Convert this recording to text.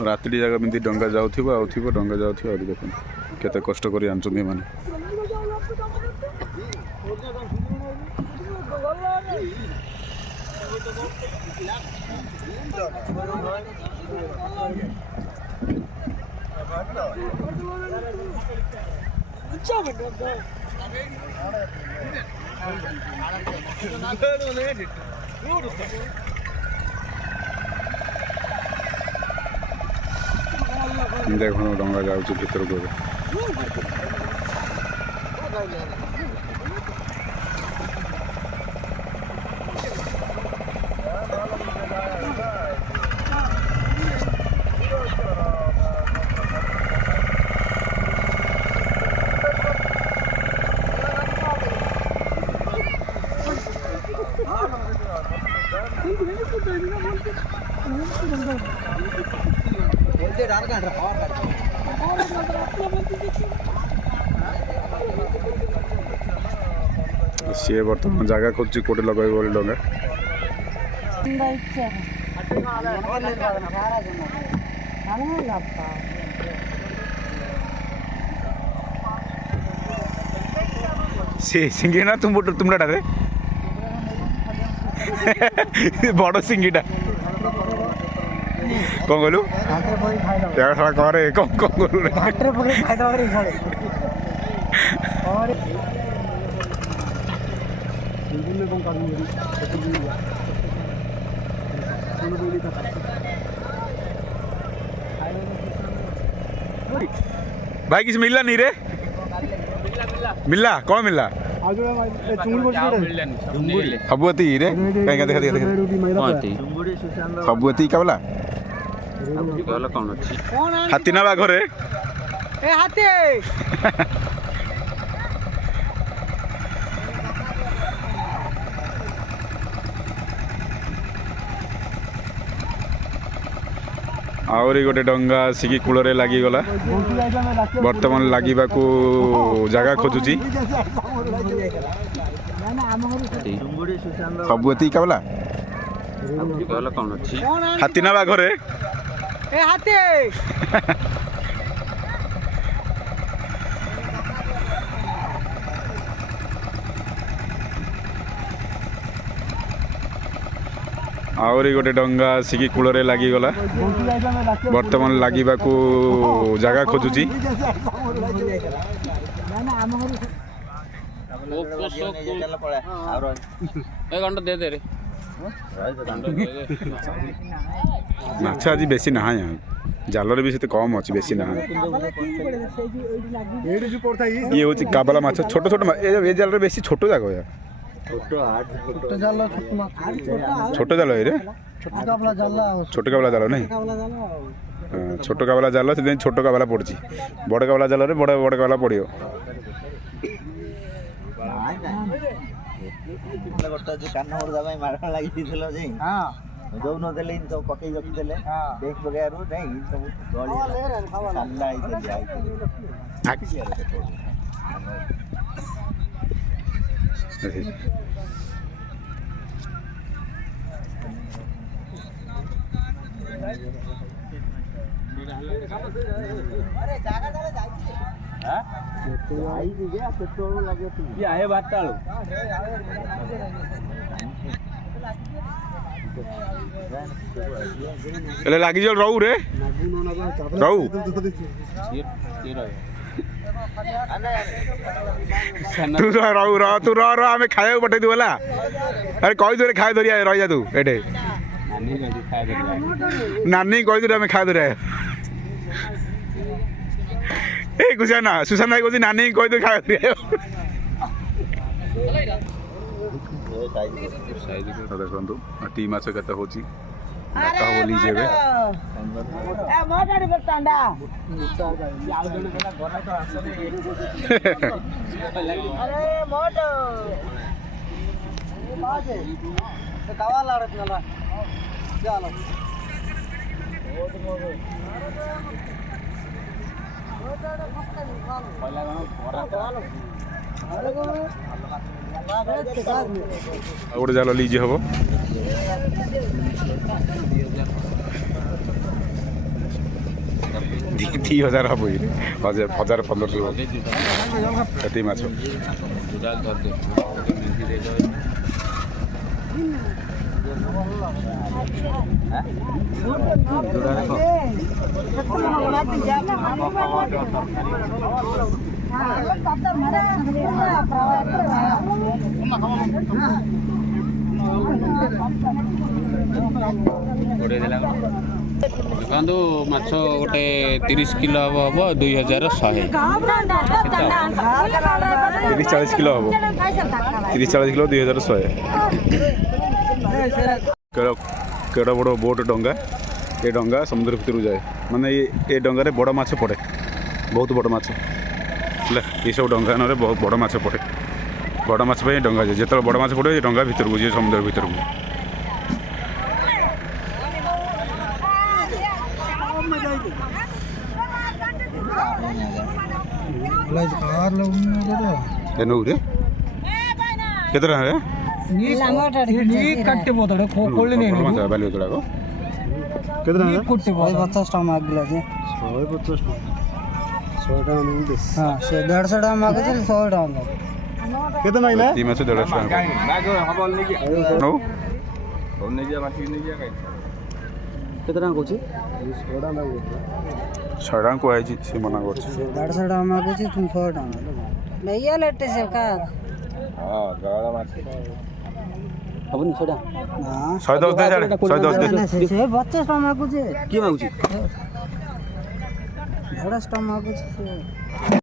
राति जगह एमती डंगा जाऊ डंगा जाऊ देख केते कष्ट कर मैंने देखो डंगा जाऊँ भीतर को सी बर्तमान जगह खोज कोटे लगे डंगा सी सिंगी ना तुम तुम्हारा बड़ सिंगीटा कौन कहलु करे कौन कलु भाई किसी मिलला नहीं रे मिलला कौन मिलला सबुती रे कहीं देखा देखा सबुती क्या बोला हाथी ना बाघ रे हाथी आउरी गोटे डंगा आसिकी कूल लगिगला बर्तमान लगे जगह खोजुची सबुती क्या बोला हाथी ना बाघ रे हाथी आउरी गोटे डंगा आसिकी कूल लगिगला बर्तमान लगे जगह खोजुची माछ आज बेसी ना जालर भी कम अच्छे बेसी ना ये हूँ काबला माछ छोट छोट ये जाल बेसी छोट जाग यार छोट जाल ये छोट काबला जाल नहीं छोट काबला जाल से छोट काबला पड़ी बड़ काबला जाल बड़ बड़ काबला पड़ो जो नदेले सब पकई रखिदेले देख बगैरू नहीं सब अरे जागा डाले जाई हां आई जे पेट्रोल लागे ये आए बाटाळू एले लागी जल रहू रे रहू तू रहू रह तू रह आम खाया पठे दू है अरे कही दे खाए धरी रही जा तू एटे नानी कही दे खाए धरी ए कुशाना सुशांत भाई कहते नानी कही दे खाए धरी देखो टी माछ केते होची डाका बोली जेबे ए मोटाडी बटांडा अरे मोटो बाजे कावाला रत्नला चलो गोटे जाल लीज हम 2000 হব 1000-1500 এটি মাছ ଦେଖନ୍ତୁ ମାଛ ଗୋଟେ 30 କିଲୋ ହବ 2100 30-40 কিলো হব 30-40 কিলো 2100 କେଡ଼ ବଡ଼ ବୋଟ୍ ଡଙ୍ଗା ଏ ଡଙ୍ଗା ସମୁଦ୍ର ଭିତରକୁ ଯାଏ ମାନେ ଏ ଡଙ୍ଗାରେ ବଡ଼ ମାଛ ପଡ଼େ ବହୁତ ବଡ଼ ମାଛ ହେଲା ଏସବୁ ଡଙ୍ଗାରେ ବହୁତ ବଡ଼ ମାଛ ପଡ଼େ ବଡ଼ ମାଛ ପାଇଁ ଡଙ୍ଗା ଯାଏ ଯେତେବେଳେ ବଡ଼ ମାଛ ପଡ଼େ ଏ ଡଙ୍ଗା ଭିତରକୁ ଯିଏ ସମୁଦ୍ର ଭିତରକୁ ନଉରେ କେତେ ଟଙ୍କା ରେ ಕಟ್ಟಿ ಬೋತಾಡೆ ಕೊಳ್ಳಿ ನೀನು ବାଲି ଗୁଡ଼ାକ କେତେ ଟଙ୍କା ಕೊಟ್ಟಿ 150 ಟଙ୍କା ಮಾಗಿಲ್ಲ ಜೆ 150 100 ಟଙ୍କା ನಿಂದು ಹಾ 150 ಟଙ୍କା ಮಾಗುଛି 100 ಟଙ୍କା କେତେ ମାଇଲା ତି ମାଛ 150 ଟଙ୍କା ନଉ କେତେ ଟଙ୍କା କହୁଛି 100 ଟଙ୍କା କୁହାଯାଇଛି ସେ ମନା କରୁଛି 150 ଟଙ୍କା ମାଗୁଛି ତୁମ 100 ଟଙ୍କା ନେଇଆ ଲେଟେ ସେ କା ହଁ ଗାଳ ମାଛ ହବନି ସେଟା ନା 110 ଦେ ଜାଣେ 110 ଦେ ସେ 50 ଟଙ୍କା ମାଗୁଛି କିଏ ମାଗୁଛି 150 ଟଙ୍କା ମାଗୁଛି